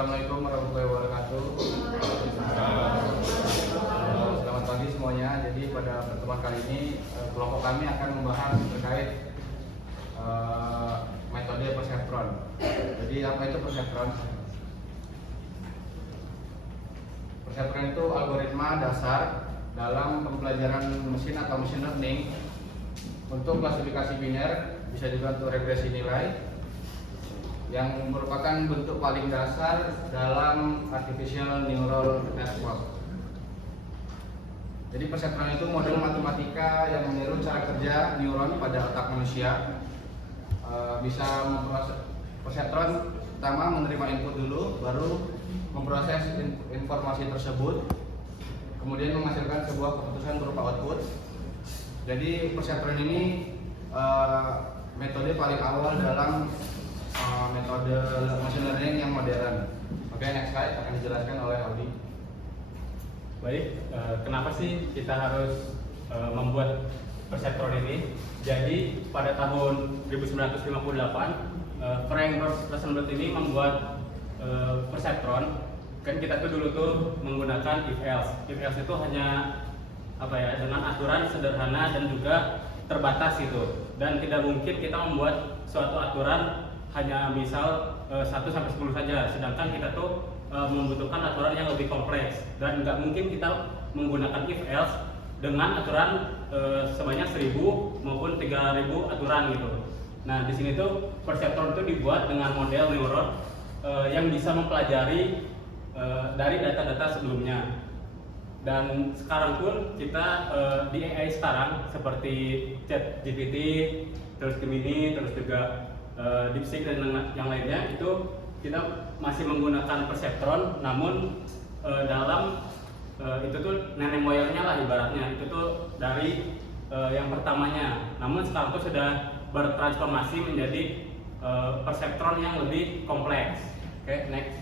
Assalamualaikum warahmatullahi wabarakatuh. Selamat pagi semuanya. Jadi pada pertemuan kali ini kelompok kami akan membahas terkait metode perseptron. Jadi apa itu perseptron? Perseptron itu algoritma dasar dalam pembelajaran mesin atau machine learning untuk klasifikasi biner, bisa juga untuk regresi nilai, yang merupakan bentuk paling dasar dalam artificial neural network. Jadi perseptron itu model matematika yang meniru cara kerja neuron pada otak manusia. Bisa memproses perseptron pertama menerima input dulu, baru memproses informasi tersebut, kemudian menghasilkan sebuah keputusan berupa output. Jadi perseptron ini metode paling awal dalam metode machine learning yang modern. Oke, next slide akan dijelaskan oleh Audi. Baik, kenapa sih kita harus membuat perseptron ini? Jadi pada tahun 1958 Frank Rosenblatt ini membuat perseptron. Kan kita tuh dulu tuh menggunakan if else. If else itu hanya dengan aturan sederhana dan juga terbatas gitu. Dan tidak mungkin kita membuat suatu aturan hanya misal 1 sampai 10 saja, sedangkan kita tuh membutuhkan aturan yang lebih kompleks, dan nggak mungkin kita menggunakan if else dengan aturan sebanyak 1000 maupun 3000 aturan gitu. Nah, di sini tuh perseptron itu dibuat dengan model neuron yang bisa mempelajari dari data-data sebelumnya. Dan sekarang pun kita di AI sekarang seperti ChatGPT, terus Gemini, terus juga DeepSeek dan yang lainnya, itu kita masih menggunakan perseptron, namun dalam itu tuh nenek moyangnya lah ibaratnya, itu tuh dari yang pertamanya. Namun sekarang tuh sudah bertransformasi menjadi perseptron yang lebih kompleks. Oke, next.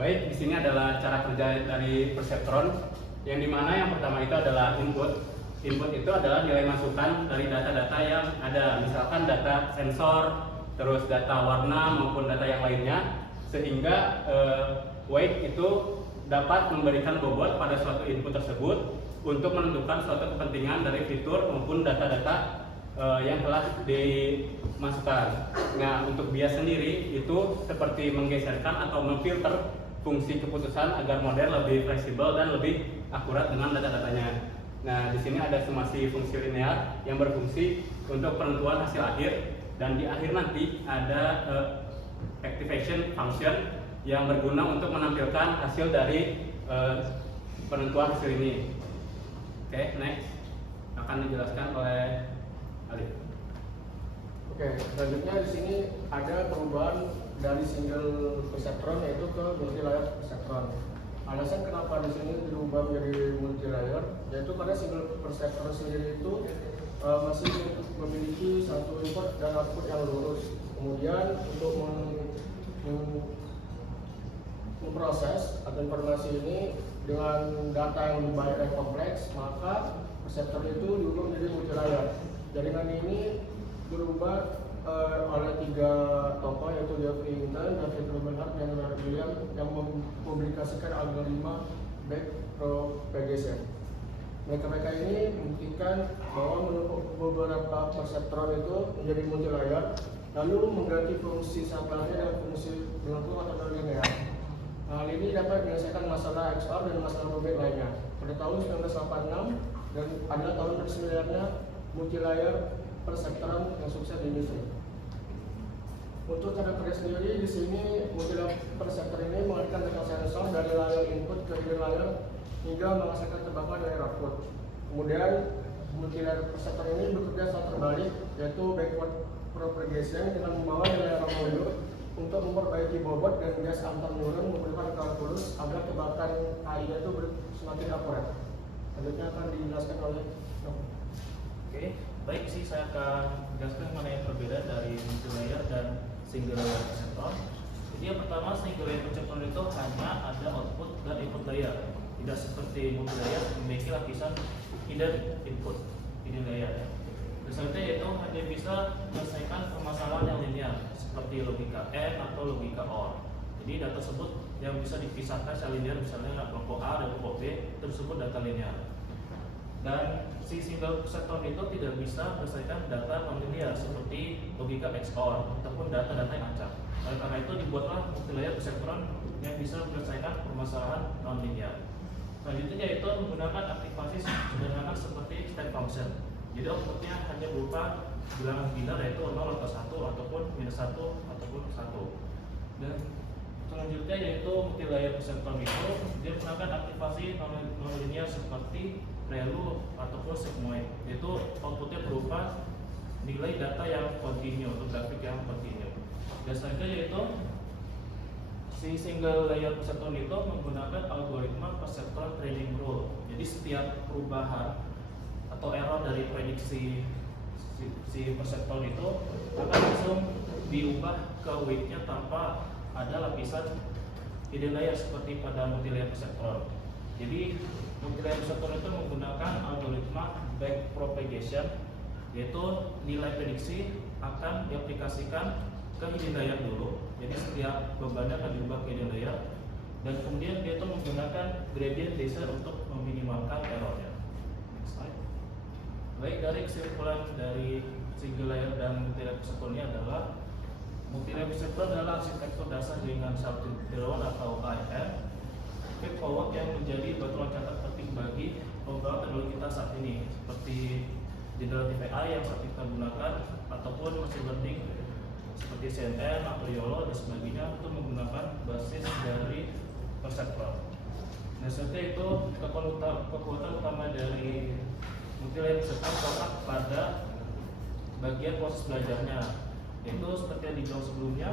Baik, di sini adalah cara kerja dari perseptron, yang dimana yang pertama itu adalah input. Input itu adalah nilai masukan dari data-data yang ada, misalkan data sensor, terus data warna maupun data yang lainnya, sehingga weight itu dapat memberikan bobot pada suatu input tersebut untuk menentukan suatu kepentingan dari fitur maupun data-data yang telah dimasukkan. Nah, untuk bias sendiri itu seperti menggeserkan atau memfilter fungsi keputusan agar model lebih fleksibel dan lebih akurat dengan data-datanya. Nah, di sini ada summasi fungsi linear yang berfungsi untuk penentuan hasil akhir, dan di akhir nanti ada activation function yang berguna untuk menampilkan hasil dari penentuan hasil ini. Oke, next akan dijelaskan oleh Alif. Oke, selanjutnya di sini ada perubahan dari single perseptron yaitu ke multi layer perseptron. Alasan kenapa di sini dirubah menjadi multi layer yaitu karena single perseptron sendiri itu masih memiliki satu input dan output yang lurus. Kemudian untuk memproses atau informasi ini dengan data yang lebih banyak dan kompleks, maka perseptron itu diubah menjadi multi layer. Jaringan ini berubah oleh 3 tokoh yaitu Geoffrey Hinton, David Rubenhardt, dan Leonard Williams yang mempublikasikan algoritma backpropagation. Mereka ini membuktikan bahwa beberapa perseptron itu menjadi multi layer, lalu mengganti fungsi sampelnya dengan fungsi melengkung atau linear. Hal ini dapat menyelesaikan masalah XOR dan masalah robek lainnya. Pada tahun 1986 dan adalah tahun ke-9-nya multi layer perseptron yang sukses di industri. Untuk cara kerja sendiri di sini multi layer perseptron ini mengalihkan data sensor dari layer input ke hidden layer hingga menghasilkan tebakan dari output. Kemudian multi layer perseptron ini bekerja secara terbalik, yaitu backward propagation dengan membawa nilai Ramalho untuk memperbaiki bobot dan gas antar neuron menggunakan kalkulus agar tebakan AI-nya itu semakin akurat. Selanjutnya akan dijelaskan oleh Oke, baik sih, saya akan jelaskan mengenai perbedaan dari multi layer dan single layer perseptron. Jadi yang pertama, single layer perseptron itu hanya ada output dan input layer, tidak seperti multi layer memiliki lapisan hidden input, hidden layer. Selanjutnya yaitu hanya bisa menyelesaikan permasalahan yang linear seperti logika AND atau logika OR. Jadi data tersebut yang bisa dipisahkan secara linear, misalnya kelompok A dan kelompok B tersebut data linear. Dan si single perceptron itu tidak bisa menyelesaikan data non-linear seperti logika XOR ataupun data-data yang acak. Oleh karena itu dibuatlah multilayer perceptron yang bisa menyelesaikan permasalahan non-linear. Selanjutnya yaitu menggunakan aktivasi sederhana seperti step function. Jadi outputnya hanya berupa bilangan binar yaitu 0 atau 1 ataupun minus 1 ataupun 1. Dan selanjutnya yaitu multilayer perceptron itu dia menggunakan aktivasi non-linear seperti prelude ataupun sigmoid, yaitu outputnya berupa nilai data yang kontinu atau grafik yang kontinu. Dan selanjutnya yaitu si single layer perceptron itu menggunakan algoritma perceptron training rule. Jadi setiap perubahan atau error dari prediksi si perceptron itu akan langsung diubah ke weight-nya tanpa ada lapisan hidden layer seperti pada multilayer perceptron. Jadi multilayer perceptron itu menggunakan algoritma backpropagation, yaitu nilai prediksi akan diaplikasikan ke hidden layer dulu. Jadi setiap bebannya akan diubah ke hidden layer, dan kemudian dia itu menggunakan gradient descent untuk meminimalkan errornya. Next slide. Baik, dari kesimpulan dari single layer dan multilayer perceptron ini adalah multilayer perceptron adalah arsitektur dasar jaringan subtiruan atau ARM feedforward yang menjadi batu loncatan penting bagi pengembangan teknologi kita saat ini, seperti generative AI yang saat kita gunakan ataupun machine learning seperti CNN, YOLO dan sebagainya itu menggunakan basis dari perceptron. Nah, seperti itu kekuatan utama dari multilayer perceptron terletak pada bagian proses belajarnya, yaitu seperti yang dibilang sebelumnya,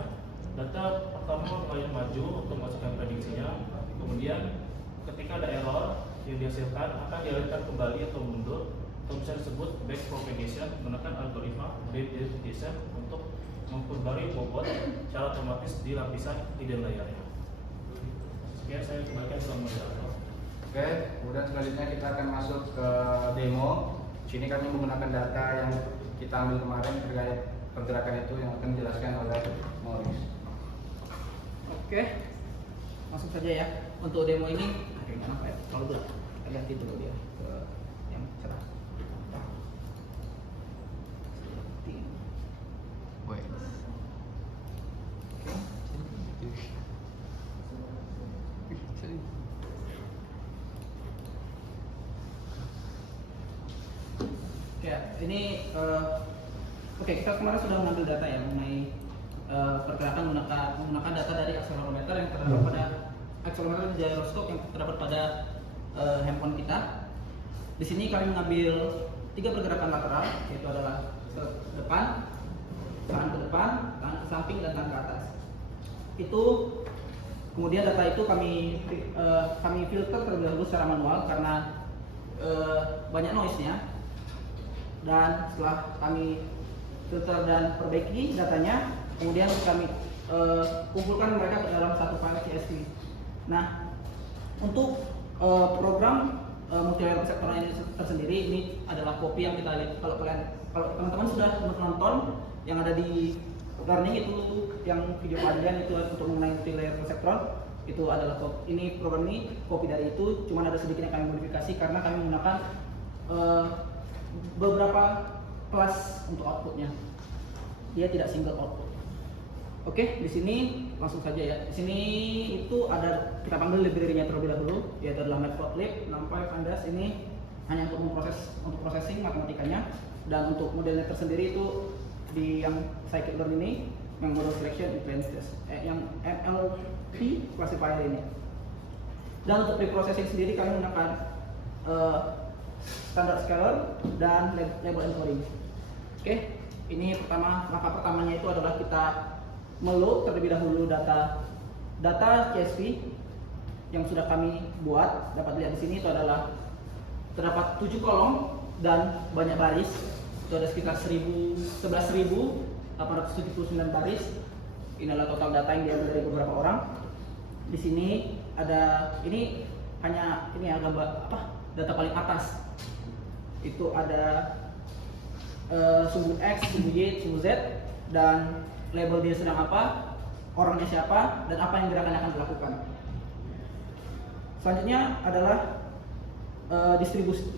data pertama mulai maju untuk masukkan prediksinya, kemudian ketika ada error yang dihasilkan akan dialihkan kembali atau mundur, atau bisa disebut backpropagation menggunakan algoritma gradient descent untuk memperbarui bobot secara otomatis di lapisan hidden layer-nya. Sekian saya kembalikan ke moderator. Oke, kemudian selanjutnya kita akan masuk ke demo. Sini kami menggunakan data yang kita ambil kemarin terkait pergerakan itu yang akan dijelaskan oleh Maurice. Oke, langsung saja ya. Untuk demo ini, kenapa ya? Kalau udah kita ganti dulu dia ke yang cerah. Wait. Oke, ini kita kemarin sudah mengambil data ya mengenai pergerakan menggunakan data dari akselerometer yang terdapat pada akselerometer gyroscope yang terdapat pada handphone kita. Di sini kami mengambil 3 pergerakan lateral, yaitu adalah ke depan, tangan ke depan, tangan ke samping, dan tangan ke atas. Itu kemudian data itu kami filter terlebih dahulu secara manual karena banyak noise-nya. Dan setelah kami filter dan perbaiki datanya, kemudian kami kumpulkan mereka ke dalam satu file CSV. Nah, untuk program multilayer perceptron ini tersendiri, ini adalah kopi yang kita lihat. Kalau teman-teman sudah menonton yang ada di learning itu, yang video kajian itu untuk mengenai multilayer perceptron, itu adalah ini program ini kopi dari itu, cuman ada sedikit yang kami modifikasi karena kami menggunakan beberapa kelas untuk outputnya. Dia tidak single output. Oke, di sini langsung saja ya. Di sini itu ada, kita panggil library-nya terlebih dahulu, yaitu adalah matplotlib, numpy, pandas. Ini hanya untuk processing matematikanya, dan untuk modelnya tersendiri itu di yang scikit-learn ini, yang model selection influence test, yang MLP classifier ini. Dan untuk preprocessing sendiri kami menggunakan standard scalar dan label encoding. Oke, ini langkah pertamanya itu adalah kita meload terlebih dahulu data CSV yang sudah kami buat. Dapat lihat di sini itu adalah terdapat 7 kolom dan banyak baris. Itu ada sekitar 11.879 baris. Ini adalah total data yang diambil dari beberapa orang. Di sini ada gambar data paling atas. Itu ada sumbu X, sumbu Y, sumbu Z, dan label dia sedang apa, orangnya siapa, dan apa yang gerakan akan dilakukan. Selanjutnya adalah distribusi.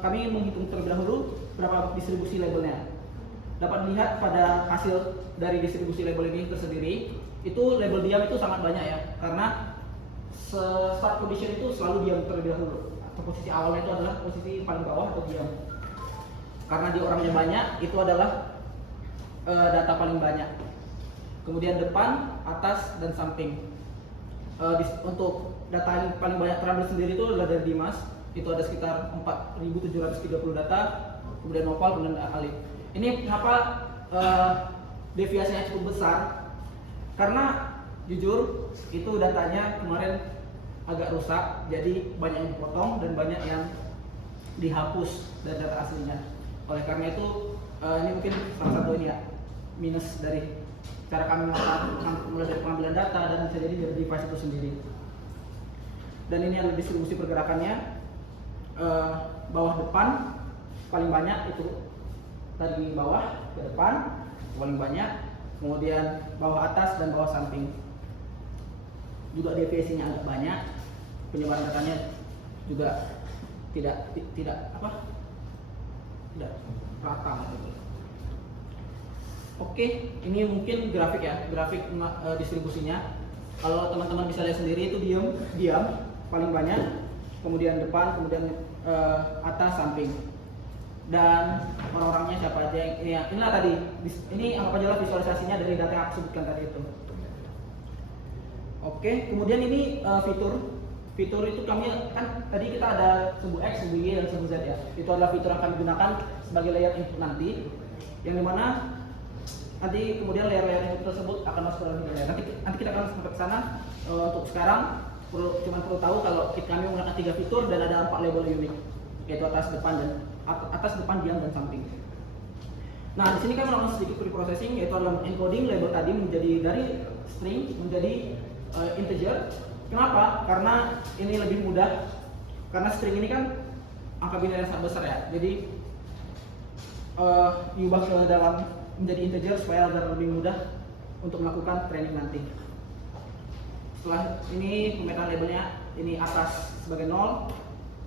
Kami menghitung terlebih dahulu berapa distribusi labelnya. Dapat dilihat pada hasil dari distribusi label ini tersendiri, itu label diam itu sangat banyak ya, karena start condition itu selalu diam terlebih dahulu, atau posisi awalnya itu adalah posisi paling bawah atau diam. Karena dia orangnya banyak, itu adalah data paling banyak. Kemudian depan, atas, dan samping. Untuk data yang paling banyak terambil sendiri itu adalah dari Dimas, itu ada sekitar 4.730 data, kemudian Nopal, kemudian Alif. Ini kenapa deviasinya cukup besar? Karena jujur itu datanya kemarin agak rusak, jadi banyak yang dipotong dan banyak yang dihapus dari data aslinya. Oleh karena itu ini mungkin salah satu ini ya minus dari cara kami melakukan mulai dari pengambilan data dan bisa jadi dari device itu sendiri. Dan ini adalah distribusi pergerakannya. Bawah depan paling banyak itu dari bawah ke depan paling banyak, kemudian bawah atas dan bawah samping juga deviasinya agak banyak, penyebaran datanya juga tidak rata gitu. Oke, ini mungkin grafik ya, grafik distribusinya. Kalau teman-teman bisa lihat sendiri itu diam paling banyak, kemudian depan, kemudian atas, samping. Dan orang-orangnya siapa aja yang inilah tadi. Ini anggap aja visualisasinya dari data yang aku sebutkan tadi itu. Oke, kemudian ini fitur itu kami kan tadi kita ada sumbu X, sumbu Y, dan sumbu Z ya. Itu adalah fitur yang kami gunakan sebagai layer input nanti, yang dimana nanti kemudian layer-layer input tersebut akan masuk ke dalam layer. Nanti kita akan sampai ke sana. Untuk sekarang cuma perlu tahu kalau kami menggunakan 3 fitur dan ada 4 label unik, yaitu atas, depan, diam, dan samping. Nah, di sini kan melakukan sedikit preprocessing, yaitu adalah encoding label tadi menjadi dari string menjadi integer. Kenapa? Karena ini lebih mudah. Karena string ini kan angka biner yang sangat besar ya. Jadi diubah ke dalam menjadi integer supaya agar lebih mudah untuk melakukan training nanti. Setelah ini pemetaan labelnya, ini atas sebagai 0,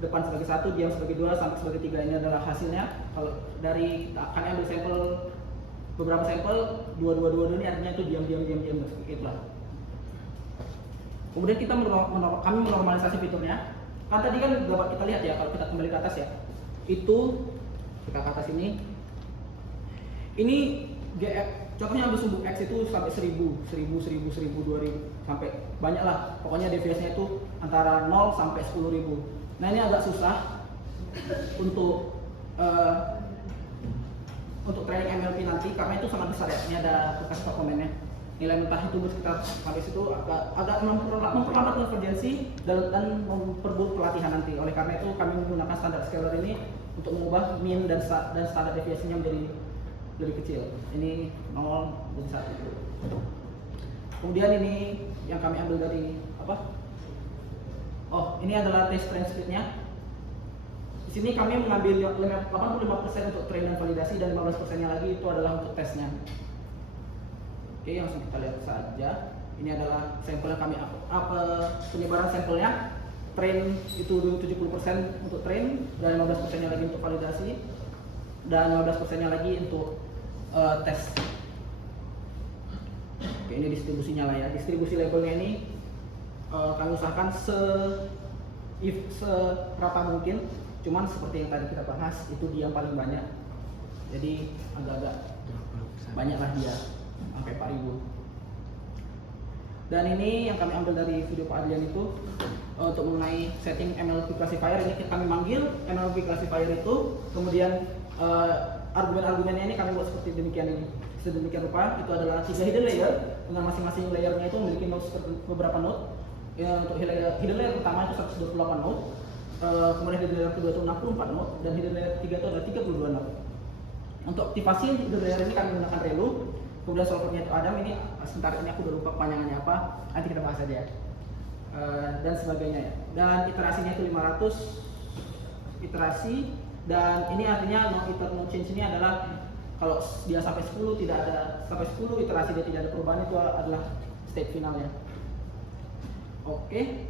depan sebagai 1, diam sebagai 2, sampai sebagai 3. Ini adalah hasilnya. Kalau dari kami ambil sampel, beberapa sampel 2 ini artinya itu diam seperti itulah. Kemudian kami menormalisasi fiturnya. Kan tadi kan dapat kita lihat ya, kalau kita kembali ke atas ya, itu kita ke atas ini GF, contohnya ambil sumbu X itu sampai 1000, 2000, sampai banyak lah. Pokoknya deviasinya itu antara 0 sampai 10.000. Nah, ini agak susah untuk training NLP nanti karena itu sangat besar ya. Ini ada bekas komennya. Nilai mentah itu sekitar sampai situ agak memperlambat konvergensi dan memperburuk pelatihan nanti. Oleh karena itu kami menggunakan standar scaler ini untuk mengubah mean dan standar deviasinya menjadi lebih kecil. Ini 0 dan 1. Kemudian ini yang kami ambil dari apa? Oh, ini adalah test transcript-nya. Di sini kami mengambil 85% untuk train dan validasi dan 15%-nya lagi itu adalah untuk tesnya. Oke, langsung kita lihat saja. Ini adalah sampel yang kami penyebaran sampelnya. Train itu 70% untuk train dan 15%-nya lagi untuk validasi dan 15%-nya lagi untuk tes. Oke, ini distribusinya lah ya. Distribusi labelnya ini kami usahakan serata mungkin. Cuman seperti yang tadi kita bahas, itu dia yang paling banyak. Jadi agak-agak banyak lah dia, sampai 4.000. Dan ini yang kami ambil dari video Pak Adrian itu untuk mengenai setting MLP classifier. Ini kami manggil MLP classifier itu, kemudian argumen-argumennya ini kami buat seperti demikian ini. Sedemikian rupa, itu adalah 3 hidden layer dengan masing-masing layernya itu memiliki node beberapa node. Ya, untuk hidden layer pertama itu 128 node, kemudian hidden layer kedua itu 64 node, dan hidden layer ketiga itu ada 32 node. Untuk aktivasi hidden layer ini kami menggunakan Relu, kemudian solvernya itu Adam. Ini sebentar, ini aku udah lupa kepanjangannya apa, nanti kita bahas aja ya. Dan sebagainya ya. Dan iterasinya itu 500 iterasi, dan ini artinya no change ini adalah kalau dia sampai 10 tidak ada, sampai 10 iterasi dia tidak ada perubahan, itu adalah state finalnya. Oke.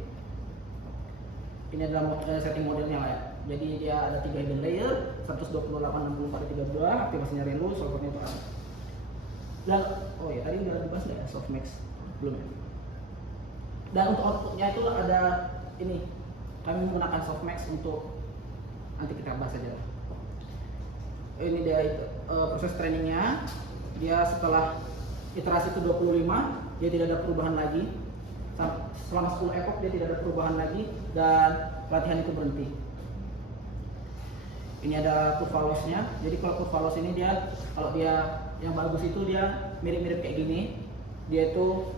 Ini adalah setting modelnya lah ya. Jadi dia ada 3 hidden layer, 128, 64, 32, aktivasinya Relu, solvernya itu ada. Dan oh ya tadi udah dibahas nggak ya softmax belum ya? Dan untuk outputnya itu ada ini, kami menggunakan softmax untuk nanti kita bahas aja. Ini dia proses trainingnya. Dia setelah iterasi itu 25, dia tidak ada perubahan lagi. Selama 10 epoch dia tidak ada perubahan lagi dan pelatihan itu berhenti. Ini ada kurva loss-nya. Jadi kalau kurva loss ini dia, kalau dia yang bagus itu dia mirip-mirip kayak gini. Dia itu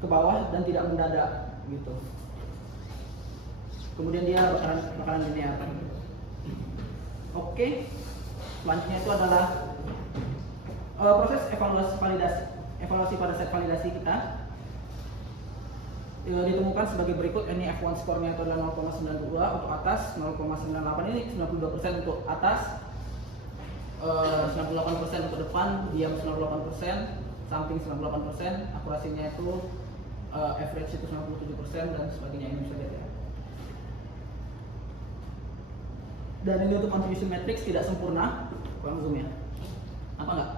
ke bawah dan tidak mendadak gitu. Kemudian dia bakalan linear. Oke. Selanjutnya itu adalah proses evaluasi pada set validasi kita. Ditemukan sebagai berikut. Ini F1 skornya itu adalah 0,92 untuk atas, 0,98 ini 92% untuk atas, 98% untuk depan, diam 98%, samping 98%, akurasinya itu average itu 97% dan sebagainya. Ini bisa lihat ya. Dan ini untuk contribution matrix tidak sempurna. Kurang zoom ya. Apa enggak?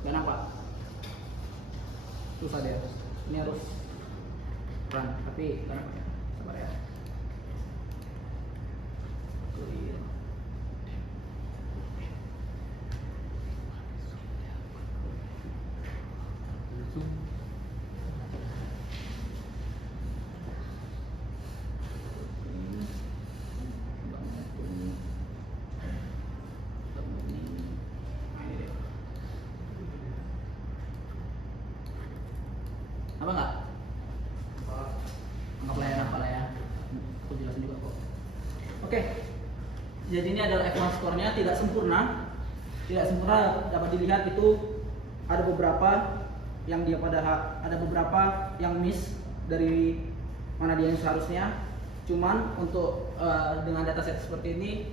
Enggak nampak. Susah deh. Ini harus run, tapi enggak nampak ya. Sabar ya. Clear. Apa enggak? Anggaplah ya. Aku jelasin juga kok. Oke. Jadi ini adalah F1 skornya, tidak sempurna. Tidak sempurna dapat dilihat itu ada beberapa yang dia ada beberapa yang miss dari mana dia yang seharusnya. Cuman untuk dengan dataset seperti ini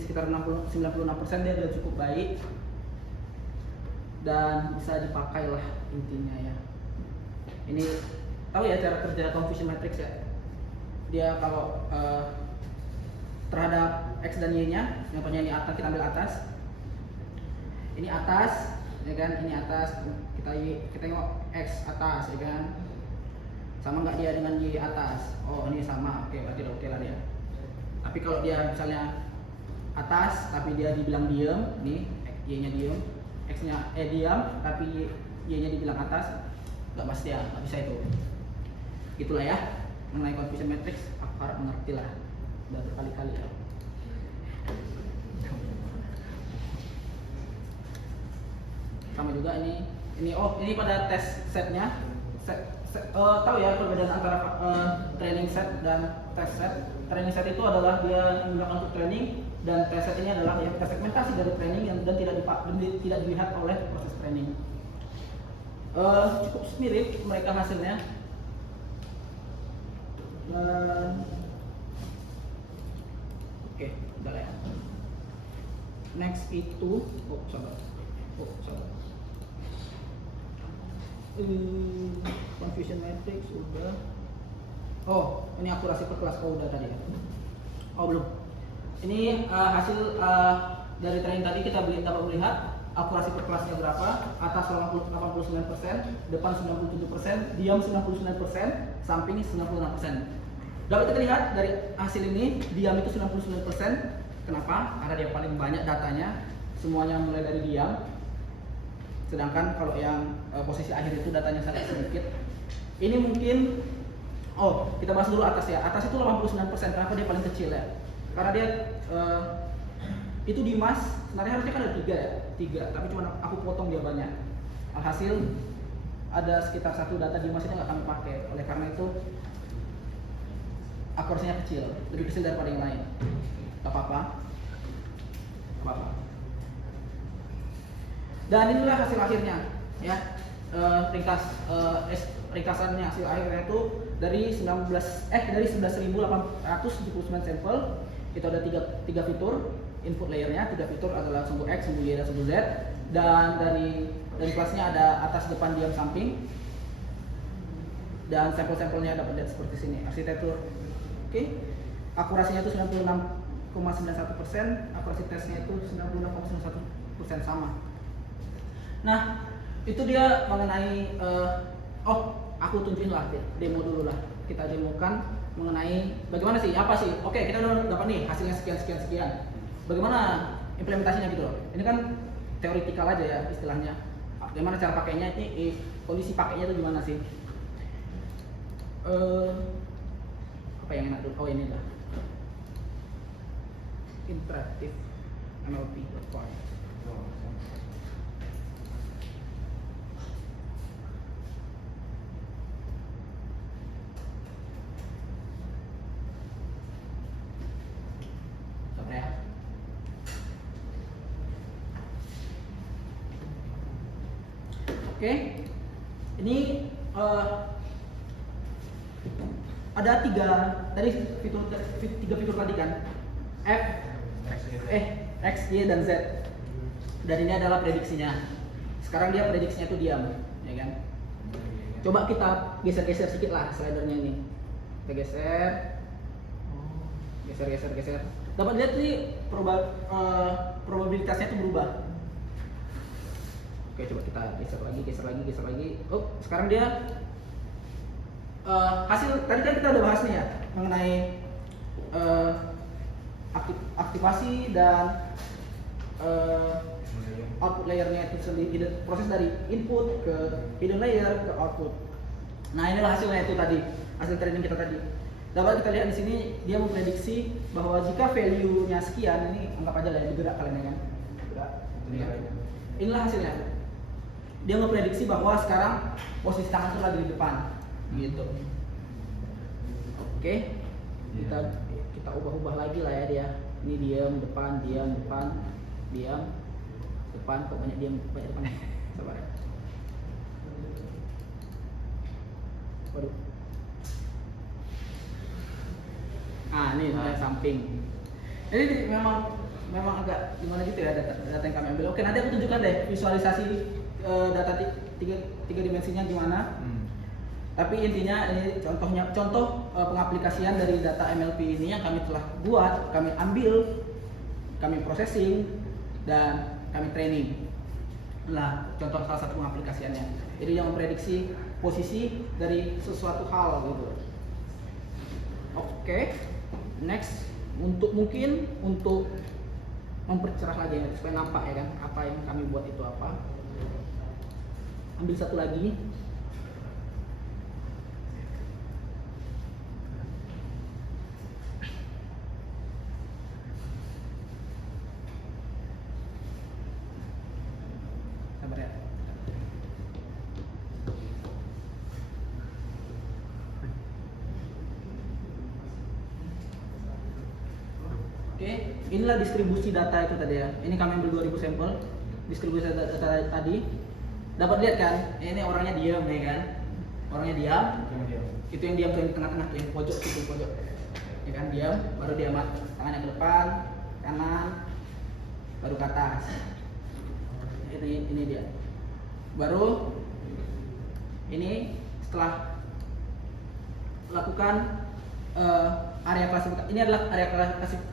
sekitar 96% dia sudah cukup baik dan bisa dipakai lah intinya ya. Ini tahu ya cara kerja confusion matrix ya. Dia kalau terhadap X dan Y-nya, contohnya ini atas, kita ambil atas. Ini atas, ya kan? Ini atas, kita tengok X atas, ya kan? Sama nggak dia dengan Y atas? Oh ini sama, oke berarti udah oke lah dia. Tapi kalau dia misalnya atas, tapi dia dibilang diam, nih Y-nya diam, X-nya diam, tapi Y-nya dibilang atas, nggak pasti ya, nggak bisa itu. Itulah ya mengenai confusion matrix, aku harap mengerti lah, udah berkali-kali ya. Sama juga ini pada tes setnya. Tahu ya perbedaan antara training set dan test set. Training set itu adalah dia menggunakan untuk training, dan test set ini adalah ya kita segmentasi dari training dan tidak dilihat oleh proses training. Cukup mirip mereka hasilnya. Oke, udah lah ya. Next itu, sabar. Confusion matrix udah. Oh, ini akurasi per kelas. Oh, udah tadi ya. Oh, belum. Ini hasil dari training tadi kita dapat melihat akurasi per kelasnya berapa. Atas 89%, depan 97%, diam 99%, samping 96%. Dapat kita lihat dari hasil ini, diam itu 99%. Kenapa? Karena dia paling banyak datanya, semuanya mulai dari diam. Sedangkan kalau yang posisi akhir itu datanya sangat sedikit. Ini mungkin, kita bahas dulu atas ya. Atas itu 89%, kenapa dia paling kecil ya? Karena dia itu Dimas, sebenarnya harusnya kan ada 3 ya, 3, tapi cuma aku potong dia banyak. Alhasil ada sekitar 1 data Dimas itu nggak kami pakai. Oleh karena itu akurasinya kecil, lebih kecil daripada yang lain. Gak apa-apa. Dan inilah hasil akhirnya ya. Ringkasannya hasil akhirnya itu dari 11.879 sampel. Itu ada 3 fitur input layernya. 3 fitur adalah sumbu X, sumbu Y, dan sumbu Z. Dan dari kelasnya ada atas, depan, diam, samping. dan sampel-sampelnya dapat lihat seperti sini. Arsitektur, oke. Akurasinya itu 96,91%, akurasi tesnya itu 96,91% sama. Nah, itu dia mengenai aku tunjukin lah demo dulu lah. Kita demokan mengenai bagaimana sih, apa sih? Oke, kita udah dapat nih hasilnya sekian. Bagaimana implementasinya gitu loh. Ini kan teoritikal aja ya istilahnya. Bagaimana cara pakainya ini, kondisi pakainya itu gimana sih? Apa yang enak dulu? Oh ini lah. Interaktif NLP point. Sabar ya. Oke, ini ada tiga fitur tadi kan, X, Y, dan Z. Dan ini adalah prediksinya. Sekarang dia prediksinya itu diam, ya kan? Coba kita geser-geser sedikit lah slidernya ini. Kita geser. Dapat lihat nih probabilitasnya itu berubah. Oke, coba kita geser lagi. Oh, sekarang dia hasil tadi kan kita udah bahas nih ya mengenai aktivasi dan output layernya itu sendiri, proses dari input ke hidden layer ke output. Nah, inilah hasilnya itu tadi, hasil training kita tadi. Dapat kita lihat di sini dia memprediksi bahwa jika value-nya sekian, ini anggap aja lah ya bergerak kalian ya kan. Inilah hasilnya. Dia memprediksi bahwa sekarang posisi tangan itu lagi di depan gitu. Oke. Kita ubah lagi lah ya dia. Ini diam depan, kok banyak diam depan. Sabar ya. Waduh. Ini samping. Jadi memang agak gimana gitu ya data yang kami ambil. Oke, nanti aku tunjukkan deh visualisasi data tiga dimensinya gimana. Tapi intinya ini contoh pengaplikasian dari data MLP ini yang kami telah buat, kami ambil, kami processing, dan kami training. Nah, contoh salah satu pengaplikasiannya. Jadi yang memprediksi posisi dari sesuatu hal gitu. Oke, next untuk mempercerah lagi ya, supaya nampak ya kan apa yang kami buat itu apa. Ambil satu lagi. Sabar ya. Oke, inilah distribusi data itu tadi ya. Ini kami ambil 2000 sampel. Distribusi data tadi. Dapat lihat kan? Ini orangnya diam nih kan? Orangnya diam. Itu yang diam tuh yang di tengah-tengah, yang pojok situ pojok. Ya kan diam, baru dia tangannya ke depan, kanan, baru ke atas. Ini dia. Baru ini setelah lakukan area klasifikasi. Ini adalah area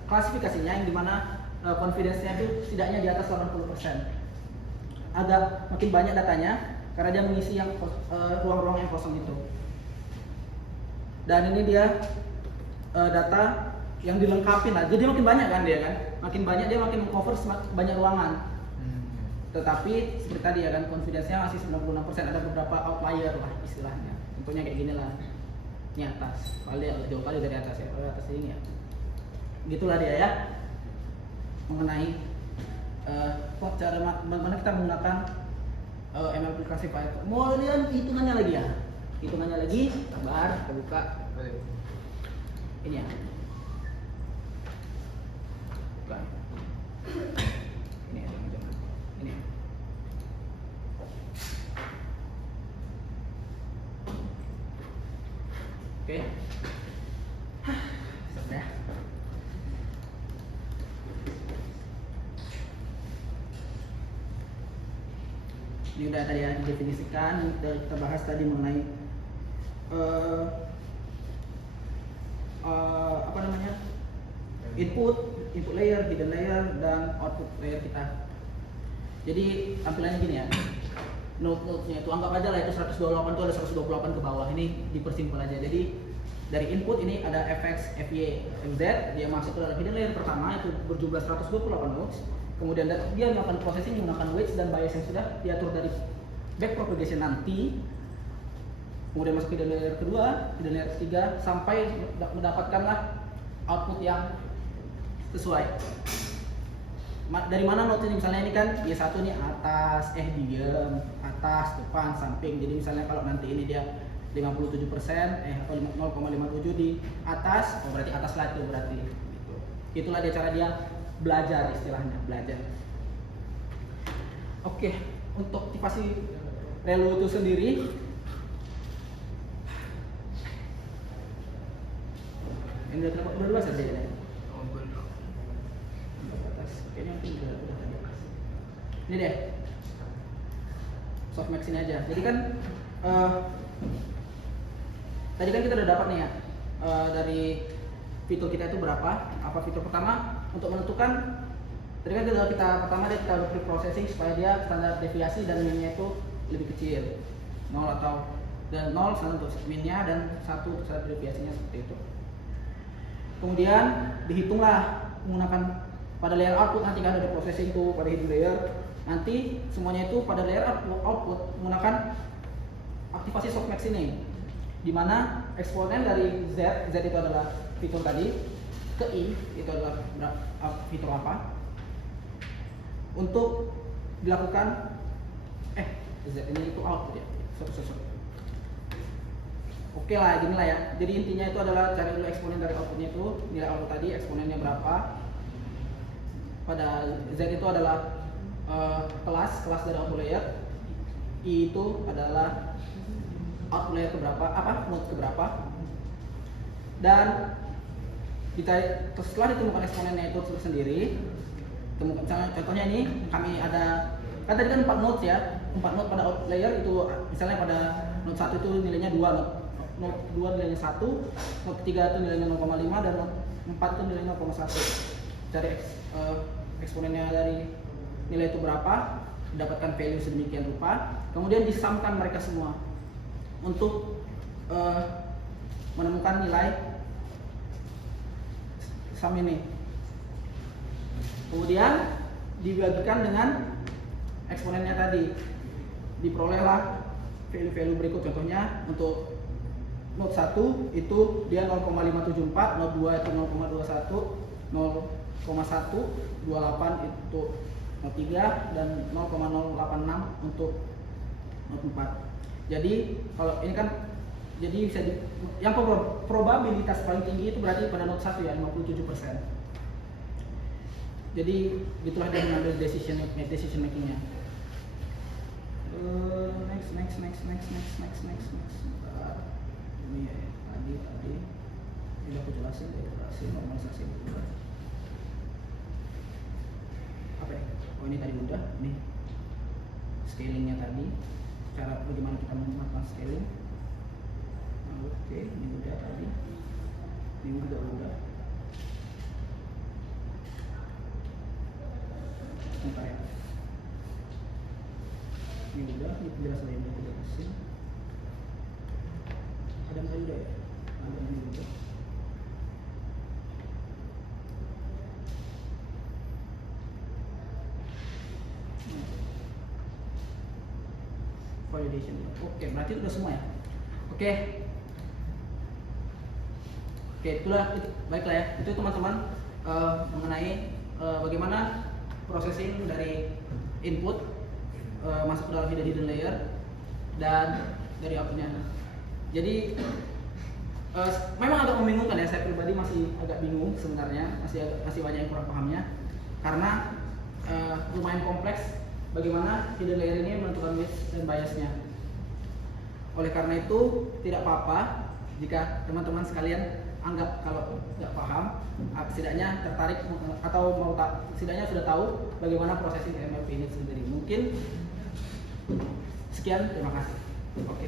klasifikasinya yang dimana confidence-nya itu setidaknya di atas 80%. Agak makin banyak datanya karena dia mengisi yang ruang-ruang yang kosong itu. Dan ini dia data yang dilengkapi lah. Jadi makin banyak kan dia kan, makin banyak dia makin mengcover banyak ruangan. Tetapi seperti tadi ya kan, confidence-nya masih 96%. Ada beberapa outlier lah istilahnya. Contohnya kayak gini lah. Ini atas, jauh kali dari atas ya, kalau atas ini ya. Gitulah dia ya. Mengenai cara bagaimana kita menggunakan MLP classifier. Mau lihat hitungannya lagi ya? Hitungannya lagi, sabar, kita buka. Ini ya. Buka. Ini ya, ini. Oke. Sudah. Ini udah tadi ya didefinisikan, kita bahas tadi mengenai eh, apa namanya, input layer, hidden layer, dan output layer kita. Jadi tampilannya gini ya, node-nya itu anggap aja lah itu 128 itu ada 128 ke bawah, ini dipersimpel aja. Jadi dari input ini ada fx, fy, fz, dia masuk ke dalam hidden layer pertama itu berjumlah 128 nodes. Kemudian dia melakukan processing menggunakan weights dan bias yang sudah diatur dari back propagation nanti. Kemudian masuk ke hidden layer kedua, hidden layer ketiga, sampai mendapatkanlah output yang sesuai. Dari mana note ini? Misalnya ini kan Y1 nih atas, diem, atas, depan, samping. Jadi misalnya kalau nanti ini dia 57%, 0,57 di atas, oh berarti atas lah itu berarti. Gitu. Itulah dia cara dia belajar, istilahnya belajar. Oke, untuk tipasi relu itu sendiri, ini udah dua saja ya. Kayaknya mungkin udah tadi. Ini deh, softmax ini aja. Jadi kan tadi kan kita udah dapat nih ya dari fitur kita itu berapa. Apa fitur pertama untuk menentukan? Tadi kan kita pertama kita pre-processing supaya dia standar deviasi dan minnya itu lebih kecil, 0 atau dan 0 standar untuk minnya dan 1 untuk standar deviasinya seperti itu. Kemudian dihitunglah menggunakan pada layer output, nanti kan ada processing itu pada hidden layer, nanti semuanya itu pada layer output menggunakan aktivasi softmax ini, dimana eksponen dari z itu adalah fitur tadi, ke i itu adalah fitur apa, untuk dilakukan z ini itu output ya, sorry. Oke lah, gini lah ya. Jadi intinya itu adalah cari dulu eksponen dari outputnya itu, nilai output tadi eksponennya berapa. Pada Z itu adalah kelas dari output layer, I itu adalah output layer keberapa, node keberapa, dan kita setelah ditemukan eksponennya itu sendiri, contohnya ini kami ada kan tadi kan 4 nodes ya, 4 node pada output layer itu, misalnya pada node 1 itu nilainya 2, node 2 nilainya 1, node 3 itu nilainya 0,5, dan node 4 itu nilainya 0,1. Cari eksponennya dari nilai itu berapa, dapatkan value sedemikian rupa, kemudian disamkan mereka semua untuk menemukan nilai sum ini. Kemudian dibagikan dengan eksponennya tadi, diperolehlah value-value berikut. Contohnya untuk node 1 itu dia 0,574, node 2 itu 0,21, 0,128 itu node 3, dan 0,086 untuk node 4. Jadi kalau ini kan jadi bisa yang probabilitas paling tinggi itu berarti pada node 1 ya, 57%. Jadi gitulah dia mengambil decision makingnya. Next. Ini ya, tadi ini aku jelasin normalisasi itu. Apa ya? Oh ini tadi udah, ini scalingnya tadi, cara bagaimana kita melakukan scaling. Oke, ini udah tadi, ini juga udah. Bentar ya. Ini udah, ini penjelasan yang udah kasih. Ada yang udah ya? Ada yang udah. Validation. Oke, berarti udah semua ya. Oke, itulah itu, baiklah ya. Itu teman-teman mengenai bagaimana processing dari input masuk ke dalam hidden layer dan dari outputnya. Jadi memang agak membingungkan ya, saya pribadi masih agak bingung sebenarnya, masih banyak yang kurang pahamnya karena lumayan kompleks bagaimana hidden layer ini menentukan weights dan biasnya. Oleh karena itu tidak apa-apa jika teman-teman sekalian anggap kalau nggak paham, setidaknya tertarik atau setidaknya sudah tahu bagaimana prosesing MLP ini sendiri. Mungkin sekian, terima kasih. Oke.